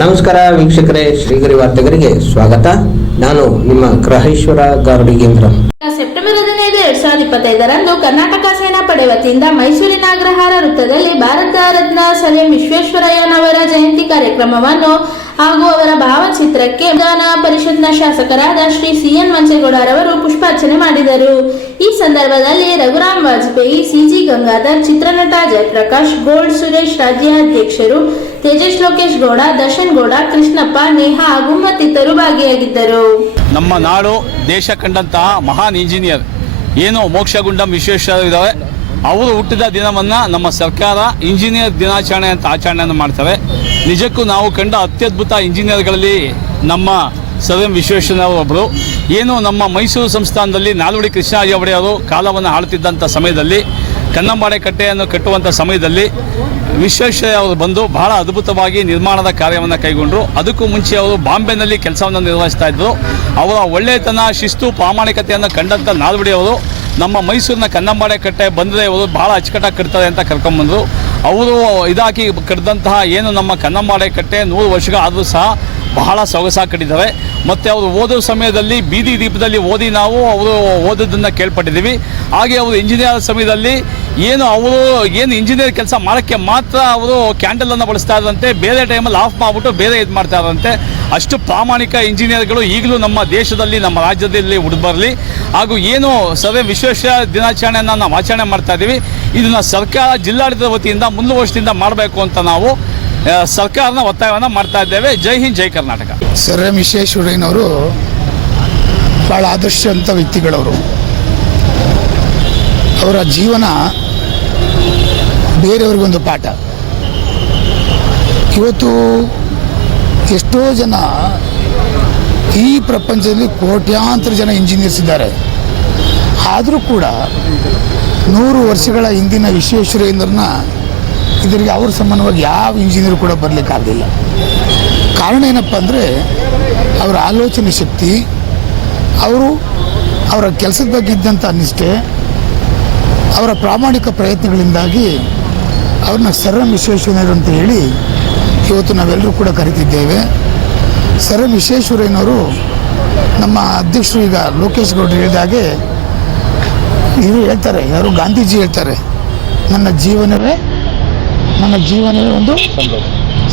ನಮಸ್ಕಾರ ವೀಕ್ಷಕರೇ, ಶ್ರೀಗರಿ ವಾರ್ತೆಗರಿಗೆ ಸ್ವಾಗತ. ನಾನು ನಿಮ್ಮ ಗ್ರಹೇಶ್ವರ ಗಾರುಡಿಗೇಂದ್ರ ಸೆಪ್ಟೆಂಬರ್ ಹದಿನೈದು, ಎರಡ್ ಸಾವಿರದ ಇಪ್ಪತ್ತೈದರಂದು ಕರ್ನಾಟಕ ಸೇನಾ ಪಡೆ ವತಿಯಿಂದ ಮೈಸೂರಿನ ಅಗ್ರಹಾರ ವೃತ್ತದಲ್ಲಿ ಭಾರತ ರತ್ನ ಸರ್ ಎಂ ವಿಶ್ವೇಶ್ವರಯ್ಯನವರ ಜಯಂತಿ ಕಾರ್ಯಕ್ರಮವನ್ನು ಹಾಗೂ ಅವರ ಭಾವಚಿತ್ರಕ್ಕೆ ವಿಧಾನ ಪರಿಷತ್ನ ಶಾಸಕರಾದ ಶ್ರೀ ಸಿ ಎನ್ ಮಂಚೇಗೌಡರವರು ಪುಷ್ಪಾರ್ಚನೆ ಮಾಡಿದರು. ಈ ಸಂದರ್ಭದಲ್ಲಿ ರಘುರಾಮ್ ವಾಜಪೇಯಿ, ಸಿಜಿ ಗಂಗಾಧರ್, ಚಿತ್ರನಟ ಜಯಪ್ರಕಾಶ್, ಗೋಲ್ಡ್ ಸುರೇಶ್ ರಾಜ್ಯಾಧ್ಯಕ್ಷರು ತೇಜಸ್ ಲೋಕೇಶ್ ಗೌಡ, ದರ್ಶನ್ ಗೌಡ, ಕೃಷ್ಣಪ್ಪ, ನೇಹಾ ಹಾಗೂ ಮತ್ತಿತರರು ಭಾಗಿಯಾಗಿದ್ದರು. ನಮ್ಮ ನಾಡು, ದೇಶ ಕಂಡಂತಹ ಮಹಾನ್ ಇಂಜಿನಿಯರ್. ಏನು ಮೋಕ್ಷಗುಂಡಂ ವಿಶ್ವೇಶ್ವರ ಇದ್ದಾವೆ ಅವರು ಹುಟ್ಟಿದ ದಿನವನ್ನ ನಮ್ಮ ಸರ್ಕಾರ ಇಂಜಿನಿಯರ್ ದಿನಾಚರಣೆ ಅಂತ ಆಚರಣೆಯನ್ನು ಮಾಡ್ತಾರೆ ನಿಜಕ್ಕೂ ನಾವು ಕಂಡ ಅತ್ಯದ್ಭುತ ಇಂಜಿನಿಯರ್ಗಳಲ್ಲಿ ನಮ್ಮ ಸರ್ ಎಂ ವಿಶ್ವೇಶ್ವರ ಒಬ್ಬರು ಏನು ನಮ್ಮ ಮೈಸೂರು ಸಂಸ್ಥಾನದಲ್ಲಿ ನಾಲ್ವಡಿ ಕೃಷ್ಣರಾಜ ಒಡೆಯರು ಕಾಲವನ್ನು ಆಳ್ತಿದ್ದಂಥ ಸಮಯದಲ್ಲಿ ಕನ್ನಂಬಾಡೆ ಕಟ್ಟೆಯನ್ನು ಕಟ್ಟುವಂಥ ಸಮಯದಲ್ಲಿ ವಿಶ್ವೇಶ್ವರಯ್ಯ ಅವರು ಬಂದು ಬಹಳ ಅದ್ಭುತವಾಗಿ ನಿರ್ಮಾಣದ ಕಾರ್ಯವನ್ನು ಕೈಗೊಂಡರು. ಅದಕ್ಕೂ ಮುಂಚೆ ಅವರು ಬಾಂಬೆನಲ್ಲಿ ಕೆಲಸವನ್ನು ನಿರ್ವಹಿಸ್ತಾ ಇದ್ದರು ಅವರ ಒಳ್ಳೆಯತನ ಶಿಸ್ತು, ಪ್ರಾಮಾಣಿಕತೆಯನ್ನು ಕಂಡಂಥ ನಾಲ್ವಡಿ ಅವರು ನಮ್ಮ ಮೈಸೂರಿನ ಕನ್ನಂಬಾಡೆ ಕಟ್ಟೆ ಬಂದರೆ ಅವರು ಬಹಳ ಅಚ್ಚುಕಟ್ಟಾಗಿ ಕಟ್ತಾರೆ ಅಂತ ಕರ್ಕೊಂಬಂದರು ಅವರು ಇದಾಕಿ ಕಟ್ಟಿದಂತಹ ಏನು ನಮ್ಮ ಕನ್ನಂಬಾಡೆ ಕಟ್ಟೆ ನೂರು ವರ್ಷಗಳಾದರೂ ಸಹ ಬಹಳ ಸೊಗಸಾಗಿ ಕಟ್ಟಿದ್ದಾರೆ. ಮತ್ತು ಅವರು ಓದೋ ಸಮಯದಲ್ಲಿ ಬೀದಿ ದೀಪದಲ್ಲಿ ಓದಿ ನಾವು ಅವರು ಓದೋದನ್ನು ಕೇಳ್ಪಟ್ಟಿದ್ದೀವಿ. ಹಾಗೆ ಅವರು ಇಂಜಿನಿಯರ್ ಸಮಯದಲ್ಲಿ ಏನು ಅವರು ಏನು ಇಂಜಿನಿಯರ್ ಕೆಲಸ ಮಾಡೋಕ್ಕೆ ಮಾತ್ರ ಅವರು ಕ್ಯಾಂಡಲನ್ನು ಬಳಸ್ತಾ ಇದ್ರಂತೆ, ಬೇರೆ ಟೈಮಲ್ಲಿ ಆಫ್ ಮಾಡಿಬಿಟ್ಟು ಬೇರೆ ಇದು ಮಾಡ್ತಾ ಇದ್ರಂತೆ. ಅಷ್ಟು ಪ್ರಾಮಾಣಿಕ ಇಂಜಿನಿಯರ್ಗಳು ಈಗಲೂ ನಮ್ಮ ದೇಶದಲ್ಲಿ, ನಮ್ಮ ರಾಜ್ಯದಲ್ಲಿ ಹುಡುಬರಲಿ ಹಾಗೂ ಏನು ಸಭೆ ವಿಶ್ವೇಶ್ವರ ದಿನಾಚರಣೆಯನ್ನು ನಾವು ಆಚರಣೆ ಮಾಡ್ತಾ ಇದ್ದೀವಿ ಇದನ್ನು ಸರ್ಕಾರ ಜಿಲ್ಲಾಡಳಿತದ ವತಿಯಿಂದ ಮುಂದುವರ್ಷದಿಂದ ಮಾಡಬೇಕು ಅಂತ ನಾವು ಸರ್ಕಾರನ ಒತ್ತಾಯವನ್ನು ಮಾಡ್ತಾ ಇದ್ದೇವೆ. ಜೈ ಹಿಂದ್, ಜೈ ಕರ್ನಾಟಕ. ಸರ್ ಎಂ ವಿಶ್ವೇಶ್ವರಯ್ಯನವರು ಭಾಳ ಆದರ್ಶವಂತ ವ್ಯಕ್ತಿಗಳವರು. ಅವರ ಜೀವನ ಬೇರೆಯವ್ರಿಗೊಂದು ಪಾಠ. ಇವತ್ತು ಎಷ್ಟೋ ಜನ ಈ ಪ್ರಪಂಚದಲ್ಲಿ ಕೋಟ್ಯಾಂತರ ಜನ ಇಂಜಿನಿಯರ್ಸ್ ಇದ್ದಾರೆ. ಆದರೂ ಕೂಡ ನೂರು ವರ್ಷಗಳ ಹಿಂದಿನ ವಿಶ್ವೇಶ್ವರಯ್ಯನವ್ರನ್ನ ಇದರಿಗೆ ಅವ್ರ ಸಮಾನವಾಗಿ ಯಾವ ಇಂಜಿನಿಯರ್ ಕೂಡ ಬರಲಿಕ್ಕಾಗಲಿಲ್ಲ. ಕಾರಣ ಏನಪ್ಪ ಅಂದರೆ, ಅವರ ಆಲೋಚನೆ ಶಕ್ತಿ, ಅವರು ಅವರ ಕೆಲಸದ ಬಗ್ಗೆ ಇದ್ದಂಥ ನಿಷ್ಠೆ, ಅವರ ಪ್ರಾಮಾಣಿಕ ಪ್ರಯತ್ನಗಳಿಂದಾಗಿ ಅವ್ರನ್ನ ಸರ್ ಎಂ ವಿಶ್ವೇಶ್ವರಯ್ಯನವರು ಅಂತ ಹೇಳಿ ಇವತ್ತು ನಾವೆಲ್ಲರೂ ಕೂಡ ಕರಿತಿದ್ದೇವೆ. ಸರ್ ಎಂ ವಿಶ್ವೇಶ್ವರಯ್ಯನವರು ನಮ್ಮ ಅಧ್ಯಕ್ಷರು ಈಗ ಲೋಕೇಶ್ ಗೌಡ್ರು ಹೇಳಿದ ಹಾಗೆ ಇವರು ಹೇಳ್ತಾರೆ, ಯಾರು ಗಾಂಧೀಜಿ ಹೇಳ್ತಾರೆ, ನನ್ನ ಜೀವನವೇ ನನ್ನ ಜೀವನವೇ ಒಂದು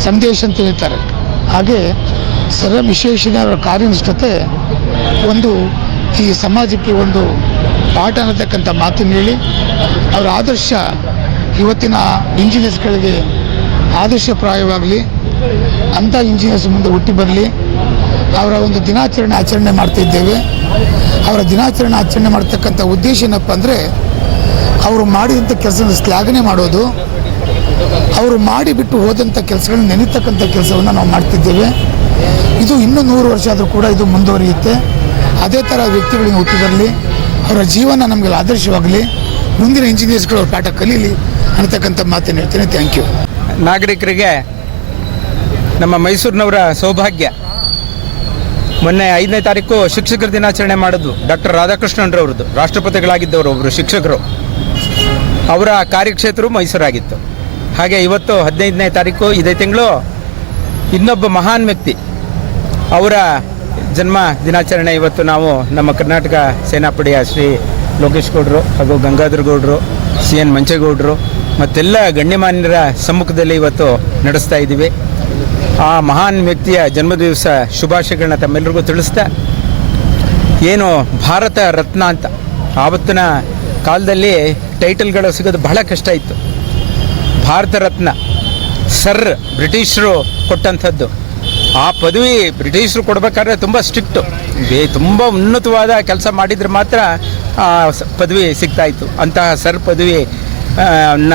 ಸಂದೇಶ. ಅಂತ ಹೇಳ್ತಾರೆ. ಹಾಗೆ ಸರ್ವ ವಿಶೇಷತೆ ಅವರ ಕಾರ್ಯನಿಷ್ಠತೆ ಒಂದು ಈ ಸಮಾಜಕ್ಕೆ ಒಂದು ಪಾಠ ಅನ್ನತಕ್ಕಂಥ ಮಾತನ್ನು ಹೇಳಿ ಅವರ ಆದರ್ಶ ಇವತ್ತಿನ ಇಂಜಿನಿಯರ್ಸ್ಗಳಿಗೆ ಆದರ್ಶಪ್ರಾಯವಾಗಲಿ ಅಂಥ ಇಂಜಿನಿಯರ್ಸ್ ಮುಂದೆ ಹುಟ್ಟಿ ಬರಲಿ. ಅವರ ಒಂದು ದಿನಾಚರಣೆ ಆಚರಣೆ ಮಾಡ್ತಿದ್ದೇವೆ ಅವರ ದಿನಾಚರಣೆ ಆಚರಣೆ ಮಾಡ್ತಕ್ಕಂಥ ಉದ್ದೇಶ ಏನಪ್ಪ ಅಂದರೆ ಅವರು ಮಾಡಿದಂಥ ಕೆಲಸದ ಶ್ಲಾಘನೆ ಮಾಡೋದು. ಅವರು ಮಾಡಿಬಿಟ್ಟು ಹೋದಂಥ ಕೆಲಸಗಳನ್ನ, ನೆನೀತಕ್ಕಂಥ ಕೆಲಸವನ್ನು ನಾವು ಮಾಡ್ತಿದ್ದೇವೆ. ಇದು ಇನ್ನೂ ನೂರು ವರ್ಷ ಆದರೂ ಕೂಡ ಇದು ಮುಂದುವರಿಯುತ್ತೆ. ಅದೇ ಥರ ವ್ಯಕ್ತಿಗಳಿಗೆ ಹುಟ್ಟಿ ಬರಲಿ ಅವರ ಜೀವನ ನಮಗೆ ಆದರ್ಶವಾಗಲಿ. ಮುಂದಿನ ಇಂಜಿನಿಯರ್ಸ್ಗಳು ಅವ್ರ ಪಾಠ ಕಲೀಲಿ ಅನ್ನತಕ್ಕಂಥ ಮಾತನ್ನು ಹೇಳ್ತೇನೆ. ಥ್ಯಾಂಕ್ ಯು ನಾಗರಿಕರಿಗೆ ನಮ್ಮ ಮೈಸೂರಿನವರ ಸೌಭಾಗ್ಯ. ಮೊನ್ನೆ ಐದನೇ ತಾರೀಕು ಶಿಕ್ಷಕರ ದಿನಾಚರಣೆ ಮಾಡಿದ್ವು ಡಾಕ್ಟರ್ ರಾಧಾಕೃಷ್ಣನ್ರವ್ರದ್ದು. ರಾಷ್ಟ್ರಪತಿಗಳಾಗಿದ್ದವರು ಒಬ್ಬರು ಶಿಕ್ಷಕರು. ಅವರ ಕಾರ್ಯಕ್ಷೇತ್ರವು ಮೈಸೂರಾಗಿತ್ತು. ಹಾಗೆ ಇವತ್ತು ಹದಿನೈದನೇ ತಾರೀಕು ಇದೇ ತಿಂಗಳು ಇನ್ನೊಬ್ಬ ಮಹಾನ್ ವ್ಯಕ್ತಿ. ಅವರ ಜನ್ಮ ದಿನಾಚರಣೆ ಇವತ್ತು ನಾವು ನಮ್ಮ ಕರ್ನಾಟಕ ಸೇನಾಪಡೆಯ ಶ್ರೀ ಲೋಕೇಶ್ ಗೌಡರು ಹಾಗೂ ಗಂಗಾಧರ್ ಗೌಡರು, ಸಿ ಎನ್ ಮಂಚೇಗೌಡರು ಮತ್ತೆಲ್ಲ ಗಣ್ಯಮಾನ್ಯರ ಸಮ್ಮುಖದಲ್ಲಿ ಇವತ್ತು ನಡೆಸ್ತಾ ಇದ್ದೀವಿ. ಆ ಮಹಾನ್ ವ್ಯಕ್ತಿಯ ಜನ್ಮದಿವಸ ಶುಭಾಶಯಗಳನ್ನ ತಮ್ಮೆಲ್ಲರಿಗೂ ತಿಳಿಸ್ತಾ, ಏನು ಭಾರತ ರತ್ನ ಅಂತ. ಆವತ್ತಿನ ಕಾಲದಲ್ಲಿ ಟೈಟಲ್ಗಳು ಸಿಗೋದು ಬಹಳ ಕಷ್ಟ ಇತ್ತು. ಭಾರತ ರತ್ನ ಸರ್ ಬ್ರಿಟಿಷರು ಕೊಟ್ಟಂಥದ್ದು. ಆ ಪದವಿ ಬ್ರಿಟಿಷರು ಕೊಡಬೇಕಾದ್ರೆ ತುಂಬ ಸ್ಟ್ರಿಕ್ಟು. ಬೇ ತುಂಬ ಉನ್ನತವಾದ ಕೆಲಸ ಮಾಡಿದರೆ ಮಾತ್ರ ಆ ಪದವಿ ಸಿಗ್ತಾಯಿತ್ತು. ಅಂತಹ ಸರ್ ಪದವಿ ಅನ್ನ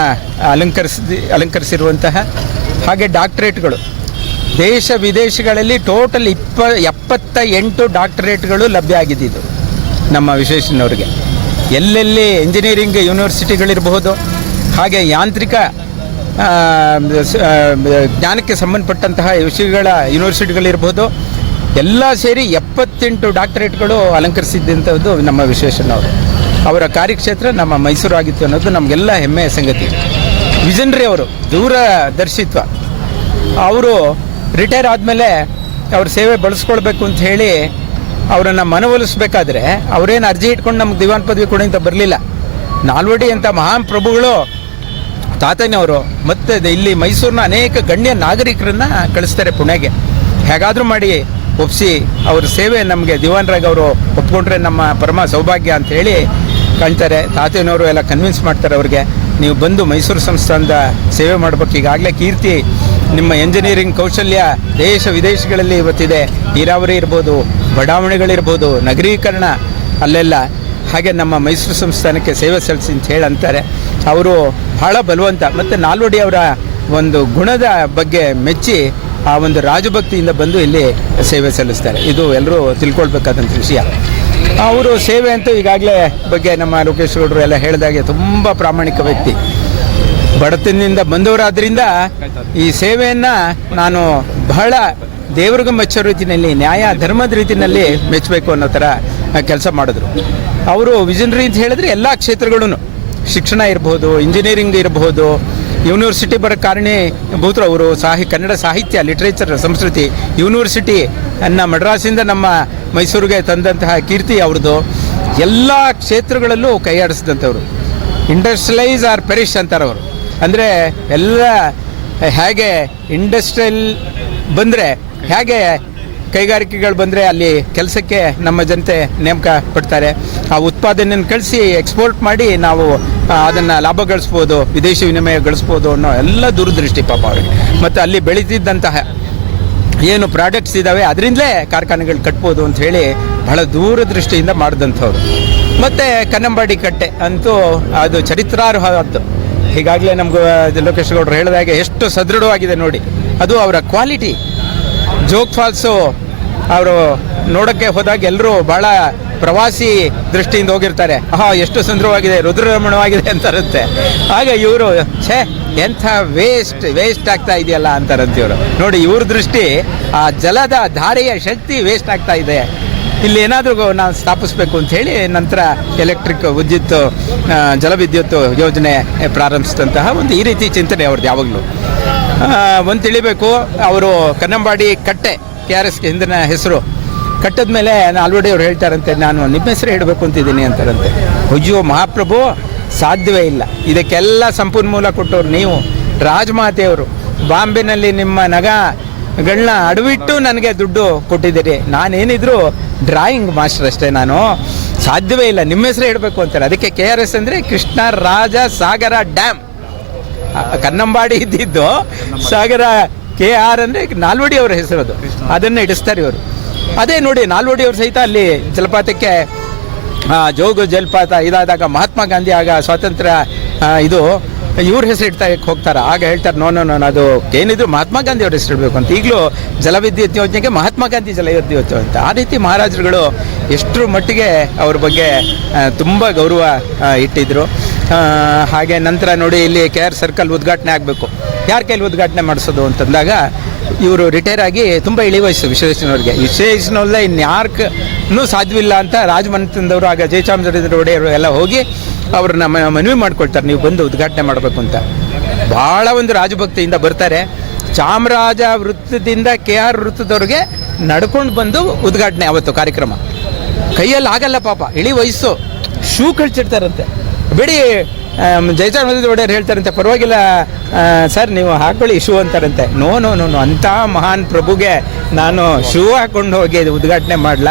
ಅಲಂಕರಿಸಿ ಅಲಂಕರಿಸಿರುವಂತಹ ಹಾಗೆ ಡಾಕ್ಟ್ರೇಟ್ಗಳು. ದೇಶ ವಿದೇಶಗಳಲ್ಲಿ ಟೋಟಲ್ ಇಪ್ಪ ಎಪ್ಪತ್ತ ಎಂಟು ಡಾಕ್ಟರೇಟ್ಗಳು ಲಭ್ಯ ಆಗಿದ್ದಿದ್ದು ನಮ್ಮ ವಿಶೇಷನವ್ರಿಗೆ ಎಲ್ಲೆಲ್ಲಿ ಇಂಜಿನಿಯರಿಂಗ್ ಯೂನಿವರ್ಸಿಟಿಗಳಿರಬಹುದು, ಹಾಗೆ ಯಾಂತ್ರಿಕ ಜ್ಞಾನಕ್ಕೆ ಸಂಬಂಧಪಟ್ಟಂತಹ ವಿಷಯಗಳ ಯೂನಿವರ್ಸಿಟಿಗಳಿರ್ಬೋದು, ಎಲ್ಲ ಸೇರಿ ಎಪ್ಪತ್ತೆಂಟು ಡಾಕ್ಟರೇಟ್ಗಳು ಅಲಂಕರಿಸಿದ್ದಂಥದ್ದು ನಮ್ಮ ವಿಶ್ವೇಶ್ವರನವರು ಅವರ ಕಾರ್ಯಕ್ಷೇತ್ರ ನಮ್ಮ ಮೈಸೂರು ಆಗಿತ್ತು ಅನ್ನೋದು ನಮಗೆಲ್ಲ ಹೆಮ್ಮೆಯ ಸಂಗತಿ. ವಿಜನ್ರಿ ಅವರು, ದೂರದರ್ಶಿತ್ವ. ಅವರು ರಿಟೈರ್ ಆದಮೇಲೆ ಅವ್ರ ಸೇವೆ ಬಳಸ್ಕೊಳ್ಬೇಕು ಅಂತ ಹೇಳಿ ಅವರನ್ನು ಮನವೊಲಿಸ್ಬೇಕಾದ್ರೆ ಅವರೇನು ಅರ್ಜಿ ಇಟ್ಕೊಂಡು ನಮ್ಗೆ ದಿವಾನ್ ಪದವಿ ಕೊಡಿ ಅಂತ ಬರಲಿಲ್ಲ. ನಾಲ್ವಡಿ ಅಂತ ಮಹಾನ್ ಪ್ರಭುಗಳು ತಾತನವರು ಮತ್ತೆ ಇಲ್ಲಿ ಮೈಸೂರಿನ ಅನೇಕ ಗಣ್ಯ ನಾಗರಿಕರನ್ನ ಕಳಿಸ್ತಾರೆ ಪುಣೆಗೆ. ಹೇಗಾದರೂ ಮಾಡಿ ಒಪ್ಪಿಸಿ ಅವ್ರ ಸೇವೆ ನಮಗೆ ದಿವಾನ್ರಾಗ್ ಅವರು ಒಪ್ಕೊಂಡ್ರೆ ನಮ್ಮ ಪರಮ ಸೌಭಾಗ್ಯ ಅಂತ ಹೇಳಿ ಕಾಣ್ತಾರೆ. ತಾತನವರು ಎಲ್ಲ ಕನ್ವಿನ್ಸ್ ಮಾಡ್ತಾರೆ ಅವ್ರಿಗೆ, ನೀವು ಬಂದು ಮೈಸೂರು ಸಂಸ್ಥಾನದ ಸೇವೆ ಮಾಡಬೇಕು. ಈಗಾಗಲೇ ಕೀರ್ತಿ ನಿಮ್ಮ ಎಂಜಿನಿಯರಿಂಗ್ ಕೌಶಲ್ಯ ದೇಶ ವಿದೇಶಗಳಲ್ಲಿ ಇವತ್ತಿದೆ. ನೀರಾವರಿ ಇರ್ಬೋದು, ಬಡಾವಣೆಗಳಿರ್ಬೋದು, ನಗರೀಕರಣ ಅಲ್ಲೆಲ್ಲ. ಹಾಗೆ ನಮ್ಮ ಮೈಸೂರು ಸಂಸ್ಥಾನಕ್ಕೆ ಸೇವೆ ಸಲ್ಲಿಸಿ ಅಂತ ಹೇಳಿ ಅಂತಾರೆ. ಅವರು ಬಹಳ ಬಲವಂತ ಮತ್ತು ನಾಲ್ವಡಿ ಅವರ ಒಂದು ಗುಣದ ಬಗ್ಗೆ ಮೆಚ್ಚಿ ಆ ಒಂದು ರಾಜಭಕ್ತಿಯಿಂದ ಬಂದು ಇಲ್ಲಿ ಸೇವೆ ಸಲ್ಲಿಸ್ತಾರೆ. ಇದು ಎಲ್ಲರೂ ತಿಳ್ಕೊಳ್ಬೇಕಾದಂಥ ವಿಷಯ. ಅವರು ಸೇವೆ ಅಂತೂ ಈಗಾಗಲೇ ಬಗ್ಗೆ ನಮ್ಮ ಲೋಕೇಶ್ ಗೌಡರು ಎಲ್ಲ ಹೇಳಿದಾಗೆ ತುಂಬ ಪ್ರಾಮಾಣಿಕ ವ್ಯಕ್ತಿ. ಬಡತನದಿಂದ ಬಂದವರಾದ್ರಿಂದ ಈ ಸೇವೆಯನ್ನು ನಾನು ಬಹಳ ದೇವ್ರಿಗೂ ಮೆಚ್ಚೋ ರೀತಿಯಲ್ಲಿ ನ್ಯಾಯ ಧರ್ಮದ ರೀತಿಯಲ್ಲಿ ಮೆಚ್ಚಬೇಕು ಅನ್ನೋ ಥರ ಕೆಲಸ ಮಾಡಿದ್ರು. ಅವರು ವಿಜನರಿ ಅಂತ ಹೇಳಿದ್ರೆ ಎಲ್ಲ ಕ್ಷೇತ್ರಗಳೂ ಶಿಕ್ಷಣ ಇರ್ಬೋದು ಇಂಜಿನಿಯರಿಂಗ್ ಇರಬಹುದು ಯೂನಿವರ್ಸಿಟಿ ಬರೋ ಕಾರಣೀಭೂತರು ಅವರು ಸಾಹಿ, ಕನ್ನಡ ಸಾಹಿತ್ಯ ಲಿಟ್ರೇಚರ್ ಸಂಸ್ಕೃತಿ ಯೂನಿವರ್ಸಿಟಿ ಅನ್ನ ಮಡ್ರಾಸಿಂದ ನಮ್ಮ ಮೈಸೂರಿಗೆ ತಂದಂತಹ ಕೀರ್ತಿ ಅವ್ರದ್ದು. ಎಲ್ಲ ಕ್ಷೇತ್ರಗಳಲ್ಲೂ ಕೈಯಾಡಿಸಿದಂಥವ್ರು ಇಂಡಸ್ಟ್ರಿಯಲೈಸ್ ಆರ್ ಪೆರಿಶ್ ಅಂತಾರೆ ಅವರು. ಅಂದರೆ ಎಲ್ಲ ಹೇಗೆ ಇಂಡಸ್ಟ್ರಿಯಲ್ ಬಂದರೆ ಹೇಗೆ ಕೈಗಾರಿಕೆಗಳು ಬಂದರೆ ಅಲ್ಲಿ ಕೆಲಸಕ್ಕೆ ನಮ್ಮ ಜನತೆ ನೇಮಕ ಪಡ್ತಾರೆ. ಆ ಉತ್ಪಾದನೆಯನ್ನು ಕಳಿಸಿ ಎಕ್ಸ್ಪೋರ್ಟ್ ಮಾಡಿ ನಾವು ಅದನ್ನು ಲಾಭ ಗಳಿಸ್ಬೋದು, ವಿದೇಶಿ ವಿನಿಮಯ ಗಳಿಸ್ಬೋದು ಅನ್ನೋ ಎಲ್ಲ ದೂರದೃಷ್ಟಿ ಪಾಪ ಅವರಿಗೆ. ಮತ್ತು ಅಲ್ಲಿ ಬೆಳೀತಿದ್ದಂತಹ ಏನು ಪ್ರಾಡಕ್ಟ್ಸ್ ಇದ್ದಾವೆ ಅದರಿಂದಲೇ ಕಾರ್ಖಾನೆಗಳು ಕಟ್ಬೋದು ಅಂತ ಹೇಳಿ ಬಹಳ ದೂರದೃಷ್ಟಿಯಿಂದ ಮಾಡಿದಂಥವ್ರು. ಮತ್ತು ಕನ್ನಂಬಾಡಿ ಕಟ್ಟೆ ಅಂತೂ ಅದು ಚರಿತ್ರಾರ್ಹವಾದ್ದು ಹೀಗಾಗಲೇ ನಮ್ಗೆ ಲೋಕೇಶ್ ಗೌಡರು ಹೇಳಿದಾಗೆ ಎಷ್ಟು ಸದೃಢವಾಗಿದೆ ನೋಡಿ. ಅದು ಅವರ ಕ್ವಾಲಿಟಿ ಜೋಗ್ ಫಾಲ್ಸು ಅವರು ನೋಡೋಕ್ಕೆ ಹೋದಾಗ ಎಲ್ಲರೂ ಭಾಳ ಪ್ರವಾಸಿ ದೃಷ್ಟಿಯಿಂದ ಹೋಗಿರ್ತಾರೆ. ಆಹಾ, ಎಷ್ಟು ಸುಂದರವಾಗಿದೆ, ರುದ್ರರಮಣವಾಗಿದೆ ಅಂತಾರಂತೆ ಹಾಗೆ ಇವರು, ಛೇ, ಎಂಥ ವೇಸ್ಟ್ ವೇಸ್ಟ್ ಆಗ್ತಾ ಇದೆಯಲ್ಲ ಅಂತಾರಂತೆ ಇವರು. ನೋಡಿ, ಇವ್ರ ದೃಷ್ಟಿ, ಆ ಜಲದ ಧಾರೆಯ ಶಕ್ತಿ ವೇಸ್ಟ್ ಆಗ್ತಾ ಇದೆ. ಇಲ್ಲಿ ಏನಾದರೂ ನಾವು ಸ್ಥಾಪಿಸ್ಬೇಕು ಅಂತ ಹೇಳಿ ನಂತರ ಎಲೆಕ್ಟ್ರಿಕ್ ವಿದ್ಯುತ್ ಜಲವಿದ್ಯುತ್ ಯೋಜನೆ ಪ್ರಾರಂಭಿಸಿದಂತಹ ಒಂದು ಈ ರೀತಿ ಚಿಂತನೆ ಅವ್ರದ್ದು ಯಾವಾಗಲೂ. ಒಂದು ತಿಳಿಬೇಕು. ಅವರು ಕನ್ನಂಬಾಡಿ ಕಟ್ಟೆ, ಕೆ ಆರ್ ಎಸ್ ಹಿಂದಿನ ಹೆಸರು. ಕಟ್ಟದ ಮೇಲೆ ಆಲ್ರೆಡಿ ಅವ್ರು ಹೇಳ್ತಾರಂತೆ, ನಾನು ನಿಮ್ಮ ಹೆಸರು ಹೇಳಬೇಕು ಅಂತಿದ್ದೀನಿ ಅಂತಾರಂತೆ. ಅಯ್ಯೋ, ಮಹಾಪ್ರಭು, ಸಾಧ್ಯವೇ ಇಲ್ಲ. ಇದಕ್ಕೆಲ್ಲ ಸಂಪನ್ಮೂಲ ಕೊಟ್ಟವ್ರು ನೀವು, ರಾಜಮಾತೆಯವರು. ಬಾಂಬೆನಲ್ಲಿ ನಿಮ್ಮ ನಗಗಳನ್ನ ಅಡವಿಟ್ಟು ನನಗೆ ದುಡ್ಡು ಕೊಟ್ಟಿದ್ದೀರಿ. ನಾನೇನಿದ್ರು ಡ್ರಾಯಿಂಗ್ ಮಾಸ್ಟರ್ ಅಷ್ಟೇ ನಾನು. ಸಾಧ್ಯವೇ ಇಲ್ಲ, ನಿಮ್ಮ ಹೆಸರು ಹೇಳಬೇಕು ಅಂತಾರೆ. ಅದಕ್ಕೆ ಕೆ ಆರ್ ಎಸ್ ಅಂದರೆ ಕೃಷ್ಣ ರಾಜ ಸಾಗರ ಡ್ಯಾಮ್ ಕನ್ನಂಬಾಡಿ ಇದ್ದಿದ್ದು. ಸಾಗರ ಕೆ ಆರ್ ಅಂದರೆ ನಾಲ್ವಡಿ ಅವರ ಹೆಸರು ಅದು. ಅದನ್ನು ಇಡಿಸ್ತಾರೆ ಇವರು. ಅದೇ ನೋಡಿ, ನಾಲ್ವಡಿ ಅವರು ಸಹಿತ ಅಲ್ಲಿ ಜಲಪಾತಕ್ಕೆ ಜೋಗು ಜಲಪಾತ ಇದಾದಾಗ ಮಹಾತ್ಮ ಗಾಂಧಿ ಆಗ ಸ್ವಾತಂತ್ರ್ಯ ಇದು ಇವ್ರ ಹೆಸರು ಇಡ್ತಾ ಹೋಗ್ತಾರೆ. ಆಗ ಹೇಳ್ತಾರೆ, ನೋ ನೋ ನೋ ಅದು ಏನಿದ್ರು ಮಹಾತ್ಮ ಗಾಂಧಿ ಅವ್ರ ಹೆಸರು ಇಡಬೇಕು ಅಂತ. ಈಗಲೂ ಜಲವಿದ್ಯುತ್ ಯೋಜನೆಗೆ ಮಹಾತ್ಮ ಗಾಂಧಿ ಜಲವಿದ್ಯುತ್ ಅಂತ. ಆ ರೀತಿ ಮಹಾರಾಜರುಗಳು ಎಷ್ಟರ ಮಟ್ಟಿಗೆ ಅವ್ರ ಬಗ್ಗೆ ತುಂಬ ಗೌರವ ಇಟ್ಟಿದ್ರು. ಹಾಗೆ ನಂತರ ನೋಡಿ ಇಲ್ಲಿ ಕೆ ಆರ್ ಸರ್ಕಲ್ ಉದ್ಘಾಟನೆ ಆಗಬೇಕು. ಯಾರ ಕೈಲಿ ಉದ್ಘಾಟನೆ ಮಾಡಿಸೋದು ಅಂತಂದಾಗ ಇವರು ರಿಟೈರ್ ಆಗಿ ತುಂಬ ಇಳಿ ವಯಸ್ಸು ವಿಶ್ವೇಶ್ವರವ್ರಿಗೆ ವಿಶ್ವೇಶ್ವರಲ್ಲ ಇನ್ಯಾರ್ಕೂ ಸಾಧ್ಯವಿಲ್ಲ ಅಂತ ರಾಜಮನೆತನದವರು, ಆಗ ಜಯಚಾಮರಾಜೇಂದ್ರ ಒಡೆಯರು ಎಲ್ಲ ಹೋಗಿ ಅವ್ರನ್ನ ಮನವಿ ಮಾಡ್ಕೊಳ್ತಾರೆ, ನೀವು ಬಂದು ಉದ್ಘಾಟನೆ ಮಾಡಬೇಕು ಅಂತ. ಭಾಳ ಒಂದು ರಾಜಭಕ್ತಿಯಿಂದ ಬರ್ತಾರೆ. ಚಾಮರಾಜ ವೃತ್ತದಿಂದ ಕೆ ಆರ್ ವೃತ್ತದವ್ರಿಗೆ ನಡ್ಕೊಂಡು ಬಂದು ಉದ್ಘಾಟನೆ, ಅವತ್ತು ಕಾರ್ಯಕ್ರಮ. ಕೈಯಲ್ಲಿ ಆಗಲ್ಲ ಪಾಪ, ಇಳಿ ವಯಸ್ಸು. ಶೂ ಕಳ್ಸಿರ್ತಾರಂತೆ. ಬಿಡಿ ಜಯಚಾಮರಾಜ ಒಡೆಯರ್ ಹೇಳ್ತಾರಂತೆ, ಪರವಾಗಿಲ್ಲ ಸರ್, ನೀವು ಹಾಕೊಳ್ಳಿ ಶೂ ಅಂತಾರಂತೆ. ನೋ ನೋ ನೋ ಅಂಥ ಮಹಾನ್ ಪ್ರಭುಗೆ ನಾನು ಶೂ ಹಾಕೊಂಡು ಹೋಗಿ ಉದ್ಘಾಟನೆ ಮಾಡಲ?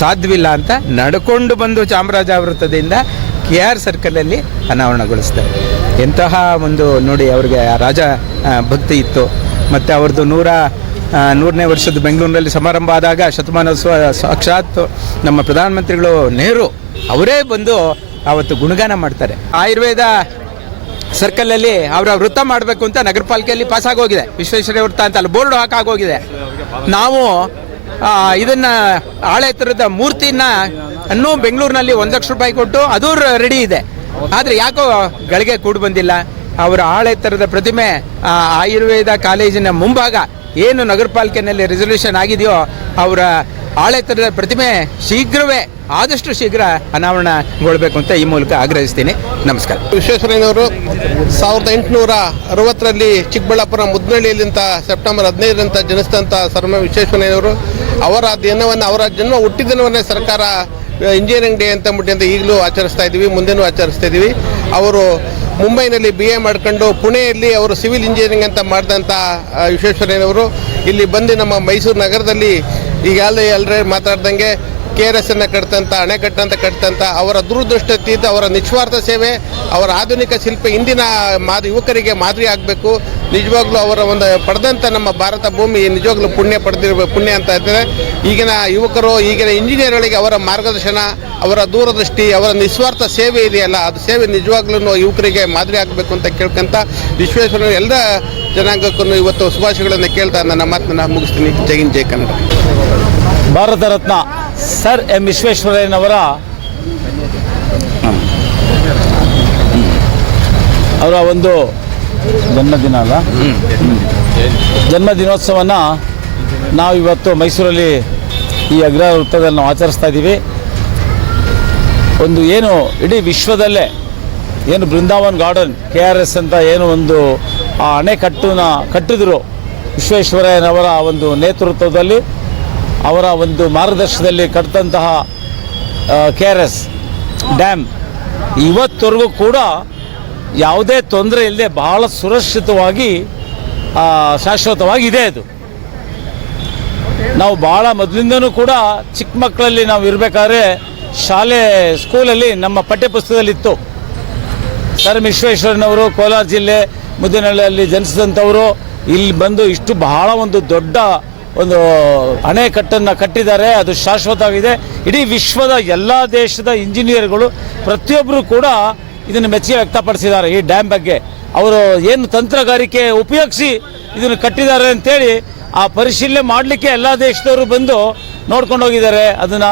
ಸಾಧ್ಯವಿಲ್ಲ ಅಂತ ನಡ್ಕೊಂಡು ಬಂದು ಚಾಮರಾಜ ವೃತ್ತದಿಂದ ಕೆ ಆರ್ ಸರ್ಕಲಲ್ಲಿ ಅನಾವರಣಗೊಳಿಸ್ತಾರೆ. ಎಂತಹ ಒಂದು ನೋಡಿ ಅವ್ರಿಗೆ ರಾಜ ಭಕ್ತಿ ಇತ್ತು. ಮತ್ತು ಅವ್ರದ್ದು ನೂರ ನೂರನೇ ವರ್ಷದ ಬೆಂಗಳೂರಿನಲ್ಲಿ ಸಮಾರಂಭ ಆದಾಗ ಶತಮಾನೋತ್ಸವ ಸಾಕ್ಷಾತ್ ನಮ್ಮ ಪ್ರಧಾನಮಂತ್ರಿಗಳು ನೆಹರು ಅವರೇ ಬಂದು ಅವತ್ತು ಗುಣಗಾನ ಮಾಡ್ತಾರೆ. ಆಯುರ್ವೇದ ಸರ್ಕಲಲ್ಲಿ ಅವರ ವೃತ್ತ ಮಾಡಬೇಕು ಅಂತ ನಗರ ಪಾಲಿಕೆಯಲ್ಲಿ ಪಾಸ್ ಆಗೋಗಿದೆ ವಿಶ್ವೇಶ್ವರಯ್ಯ ವೃತ್ತ ಅಂತ ಅಲ್ಲಿ ಬೋರ್ಡ್ ಹಾಕಾಗೋಗಿದೆ. ನಾವು ಇದನ್ನ ಆಳೆ ಎತ್ತರದ ಮೂರ್ತಿನ ಅನ್ನು ಬೆಂಗಳೂರಿನಲ್ಲಿ ಒಂದು ಲಕ್ಷ ರೂಪಾಯಿ ಕೊಟ್ಟು ಅದು ರೆಡಿ ಇದೆ. ಆದರೆ ಯಾಕೋ ಗಳಿಗೆ ಕೂಡು ಬಂದಿಲ್ಲ. ಅವರ ಆಳೆತ್ತರದ ಪ್ರತಿಮೆ ಆಯುರ್ವೇದ ಕಾಲೇಜಿನ ಮುಂಭಾಗ ಏನು ನಗರ ಪಾಲಿಕೆನಲ್ಲಿ ರೆಸಲ್ಯೂಷನ್ ಆಗಿದೆಯೋ ಅವರ ಆಳೆತ್ತರದ ಪ್ರತಿಮೆ ಶೀಘ್ರವೇ, ಆದಷ್ಟು ಶೀಘ್ರ ಅನಾವರಣಗೊಳ್ಬೇಕು ಅಂತ ಈ ಮೂಲಕ ಆಗ್ರಹಿಸ್ತೀನಿ. ನಮಸ್ಕಾರ. ವಿಶ್ವೇಶ್ವರಯ್ಯನವರು, ಸಾವಿರದ ಎಂಟುನೂರ ಅರವತ್ತರಲ್ಲಿ ಚಿಕ್ಕಬಳ್ಳಾಪುರ ಮುದ್ನಳ್ಳಿಯಲ್ಲಿಂತ ಸೆಪ್ಟೆಂಬರ್ ಹದಿನೈದರಂತ ಜನಿಸಿದಂಥ ಸರ್ಮ ವಿಶ್ವೇಶ್ವರಯ್ಯನವರು, ಅವರ ದಿನವನ್ನು, ಅವರ ಜನ್ಮ ಹುಟ್ಟಿದ ದಿನವನ್ನೇ ಸರ್ಕಾರ ಇಂಜಿನಿಯರಿಂಗ್ ಡೇ ಅಂತ ಮುಟ್ಟಿ ಅಂತ ಈಗಲೂ ಆಚರಿಸ್ತಾ ಇದ್ದೀವಿ, ಮುಂದೆನೂ ಆಚರಿಸ್ತಾ ಇದ್ದೀವಿ. ಅವರು ಮುಂಬೈನಲ್ಲಿ ಬಿ ಎ ಮಾಡ್ಕೊಂಡು ಪುಣೆಯಲ್ಲಿ ಅವರು ಸಿವಿಲ್ ಇಂಜಿನಿಯರಿಂಗ್ ಅಂತ ಮಾಡಿದಂಥ ವಿಶ್ವೇಶ್ವರಯ್ಯನವರು ಇಲ್ಲಿ ಬಂದು ನಮ್ಮ ಮೈಸೂರು ನಗರದಲ್ಲಿ ಈಗಾಗಲೇ ಎಲ್ಲರೇ ಮಾತಾಡ್ದಂಗೆ ಕೆ ಆರ್ ಎಸ್ ಅನ್ನು ಕಟ್ತಂಥ ಅಣೆಕಟ್ಟಂತ ಕಟ್ತಂಥ ಅವರ ದೂರದೃಷ್ಟಿಯಿಂದ ಅವರ ನಿಸ್ವಾರ್ಥ ಸೇವೆ, ಅವರ ಆಧುನಿಕ ಶಿಲ್ಪ, ಇಂದಿನ ಮಾದ ಯುವಕರಿಗೆ ಮಾದರಿ ಆಗಬೇಕು. ನಿಜವಾಗ್ಲೂ ಅವರ ಒಂದು ಪಡೆದಂಥ ನಮ್ಮ ಭಾರತ ಭೂಮಿ ನಿಜವಾಗ್ಲೂ ಪುಣ್ಯ ಪಡೆದಿರುವ ಪುಣ್ಯ ಅಂತ ಇರ್ತದೆ ಈಗಿನ ಯುವಕರು, ಈಗಿನ ಇಂಜಿನಿಯರ್ಗಳಿಗೆ ಅವರ ಮಾರ್ಗದರ್ಶನ, ಅವರ ದೂರದೃಷ್ಟಿ, ಅವರ ನಿಸ್ವಾರ್ಥ ಸೇವೆ ಇದೆಯಲ್ಲ, ಅದು ಸೇವೆ ನಿಜವಾಗ್ಲೂ ಯುವಕರಿಗೆ ಮಾದರಿ ಆಗಬೇಕು ಅಂತ ಕೇಳ್ಕೊಂತ ವಿಶ್ವೇಶ್ವರ ಎಲ್ಲ ಜನಾಂಗಕ್ಕೂ ಇವತ್ತು ಶುಭಾಶಯಗಳನ್ನು ಕೇಳ್ತಾ ನನ್ನ ಮಾತನ್ನ ಮುಗಿಸ್ತೀನಿ. ಜೈ ಜೈ ಕನ್ನಡ. ಭಾರತ ರತ್ನ ಸರ್ ಎಂ ವಿಶ್ವೇಶ್ವರಯ್ಯನವರ ಅವರ ಒಂದು ಜನ್ಮದಿನ ಅಲ್ಲ? ಜನ್ಮದಿನೋತ್ಸವನ ನಾವು ಇವತ್ತು ಮೈಸೂರಲ್ಲಿ ಈ ಅಗ್ರ ವೃತ್ತದಲ್ಲಿ ನಾವು ಆಚರಿಸ್ತಾ ಇದ್ದೀವಿ. ಒಂದು ಏನು, ಇಡೀ ವಿಶ್ವದಲ್ಲೇ ಏನು Brindavan garden, K R S ಅಂತ ಏನು ಒಂದು ಆ ಅಣೆಕಟ್ಟನ್ನ ಕಟ್ಟಿದ್ರು ವಿಶ್ವೇಶ್ವರಯ್ಯನವರ ಒಂದು ನೇತೃತ್ವದಲ್ಲಿ, ಅವರ ಒಂದು ಮಾರ್ಗದರ್ಶನದಲ್ಲಿ ಕಟ್ಟಿದಂತಹ ಕೆ ಆರ್ ಎಸ್ ಡ್ಯಾಮ್. ಇವತ್ತವರೆಗೂ ಕೂಡ ಯಾವುದೇ ತೊಂದರೆ ಇಲ್ಲದೆ ಬಹಳ ಸುರಕ್ಷಿತವಾಗಿ ಶಾಶ್ವತವಾಗಿ ಇದೆ ಅದು. ನಾವು ಭಾಳ ಮೊದಲಿಂದನೂ ಕೂಡ ಚಿಕ್ಕ ಮಕ್ಕಳಲ್ಲಿ ನಾವು ಇರಬೇಕಾದ್ರೆ ಶಾಲೆ, ಸ್ಕೂಲಲ್ಲಿ ನಮ್ಮ ಪಠ್ಯಪುಸ್ತಕದಲ್ಲಿತ್ತು. ಸರ್ ವಿಶ್ವೇಶ್ವರನವರು, ಕೋಲಾರ ಜಿಲ್ಲೆ ಮುದ್ದಿನಹಳ್ಳಿಯಲ್ಲಿ ಜನಿಸಿದಂಥವರು, ಇಲ್ಲಿ ಬಂದು ಇಷ್ಟು ಬಹಳ ಒಂದು ದೊಡ್ಡ ಒಂದು ಅಣೆಕಟ್ಟನ್ನು ಕಟ್ಟಿದ್ದಾರೆ, ಅದು ಶಾಶ್ವತವಾಗಿದೆ. ಇಡೀ ವಿಶ್ವದ ಎಲ್ಲ ದೇಶದ ಇಂಜಿನಿಯರ್ಗಳು, ಪ್ರತಿಯೊಬ್ಬರು ಕೂಡ ಇದನ್ನು ಮೆಚ್ಚುಗೆ ವ್ಯಕ್ತಪಡಿಸಿದ್ದಾರೆ. ಈ ಡ್ಯಾಮ್ ಬಗ್ಗೆ ಅವರು ಏನು ತಂತ್ರಗಾರಿಕೆ ಉಪಯೋಗಿಸಿ ಇದನ್ನು ಕಟ್ಟಿದ್ದಾರೆ ಅಂತೇಳಿ ಆ ಪರಿಶೀಲನೆ ಮಾಡಲಿಕ್ಕೆ ಎಲ್ಲ ದೇಶದವರು ಬಂದು ನೋಡ್ಕೊಂಡು ಹೋಗಿದ್ದಾರೆ. ಅದನ್ನು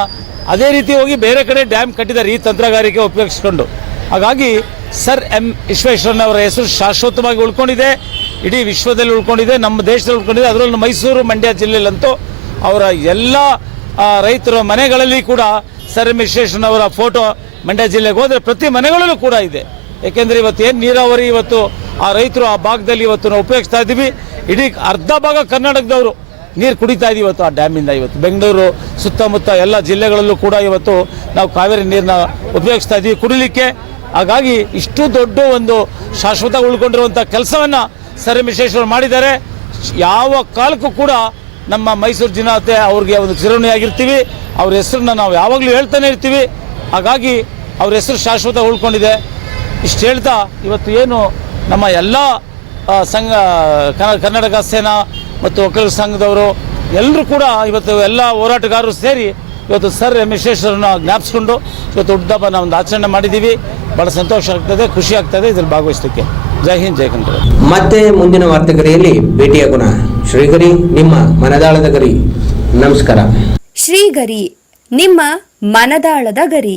ಅದೇ ರೀತಿ ಹೋಗಿ ಬೇರೆ ಕಡೆ ಡ್ಯಾಮ್ ಕಟ್ಟಿದ್ದಾರೆ ಈ ತಂತ್ರಗಾರಿಕೆ ಉಪಯೋಗಿಸ್ಕೊಂಡು. ಹಾಗಾಗಿ ಸರ್ ಎಂ ವಿಶ್ವೇಶ್ವರನವರ ಹೆಸರು ಶಾಶ್ವತವಾಗಿ ಉಳ್ಕೊಂಡಿದೆ. ಇಡೀ ವಿಶ್ವದಲ್ಲಿ ಉಳ್ಕೊಂಡಿದೆ, ನಮ್ಮ ದೇಶದಲ್ಲಿ ಉಳ್ಕೊಂಡಿದೆ. ಅದರಲ್ಲೂ ಮೈಸೂರು, ಮಂಡ್ಯ ಜಿಲ್ಲೆಯಲ್ಲಂತೂ ಅವರ ಎಲ್ಲ ರೈತರ ಮನೆಗಳಲ್ಲಿ ಕೂಡ ಸರ್ ಎಂ ವಿಶ್ವೇಶ್ವರನವರ ಫೋಟೋ ಮಂಡ್ಯ ಜಿಲ್ಲೆಗೆ ಹೋದರೆ ಪ್ರತಿ ಮನೆಗಳಲ್ಲೂ ಕೂಡ ಇದೆ. ಏಕೆಂದರೆ ಇವತ್ತು ಏನು ನೀರಾವರಿ ಇವತ್ತು ಆ ರೈತರು ಆ ಭಾಗದಲ್ಲಿ ಇವತ್ತು ನಾವು ಉಪಯೋಗಿಸ್ತಾ ಇದ್ದೀವಿ ಇಡೀ ಅರ್ಧ ಭಾಗ ಕರ್ನಾಟಕದವರು ನೀರು ಕುಡಿತಾ ಇದೀವಿ ಇವತ್ತು ಆ ಡ್ಯಾಮಿಂದ ಇವತ್ತು. ಬೆಂಗಳೂರು, ಸುತ್ತಮುತ್ತ ಎಲ್ಲ ಜಿಲ್ಲೆಗಳಲ್ಲೂ ಕೂಡ ಇವತ್ತು ನಾವು ಕಾವೇರಿ ನೀರನ್ನ ಉಪಯೋಗಿಸ್ತಾ ಇದ್ದೀವಿ ಕುಡಿಲಿಕ್ಕೆ. ಹಾಗಾಗಿ ಇಷ್ಟು ದೊಡ್ಡ ಒಂದು ಶಾಶ್ವತ ಉಳ್ಕೊಂಡಿರುವಂಥ ಕೆಲಸವನ್ನು ಸರ್ ವಿಶ್ವೇಶ್ವರ ಮಾಡಿದ್ದಾರೆ. ಯಾವ ಕಾಲಕ್ಕೂ ಕೂಡ ನಮ್ಮ ಮೈಸೂರು ಜನತೆ ಅವ್ರಿಗೆ ಒಂದು ಚಿರಣಿಯಾಗಿರ್ತೀವಿ ಅವ್ರ ಹೆಸರನ್ನ ನಾವು ಯಾವಾಗಲೂ ಹೇಳ್ತಾನೆ ಇರ್ತೀವಿ. ಹಾಗಾಗಿ ಅವ್ರ ಹೆಸರು ಶಾಶ್ವತ ಉಳ್ಕೊಂಡಿದೆ. ಇಷ್ಟು ಹೇಳ್ತಾ ಇವತ್ತು ಏನು ನಮ್ಮ ಎಲ್ಲ ಸಂಘ ಕರ್ನಾಟಕ ಸೇನಾ ಮತ್ತು ಒಕ್ಕಲಿಗರ ಸಂಘದವರು ಎಲ್ಲರೂ ಕೂಡ ಇವತ್ತು ಎಲ್ಲ ಹೋರಾಟಗಾರರು ಸೇರಿ ಇವತ್ತು ಸರ್ ಎಂ ವಿಶ್ವೇಶ್ವರನ ಜ್ಞಾಪಿಸ್ಕೊಂಡು ಇವತ್ತು ಹುಟ್ಟುಹಬ್ಬನ ಒಂದು ಆಚರಣೆ ಮಾಡಿದ್ದೀವಿ. ಭಾಳ ಸಂತೋಷ ಆಗ್ತದೆ ಖುಷಿ ಆಗ್ತದೆ ಇದ್ರಲ್ಲಿ ಭಾಗವಹಿಸಲಿಕ್ಕೆ. ಜೈ ಹಿಂದ್ ಜೈ ಕನ್ನಡ. ಮತ್ತೆ ಮುಂದಿನ ವಾರ್ತೆಗರಿಯಲ್ಲಿ ಭೇಟಿಯಾಗೋಣ ಶ್ರೀಗರಿ ನಿಮ್ಮ ಮನದಾಳದ ಗರಿ. ನಮಸ್ಕಾರ. ಶ್ರೀಗರಿ ನಿಮ್ಮ ಮನದಾಳದ ಗರಿ.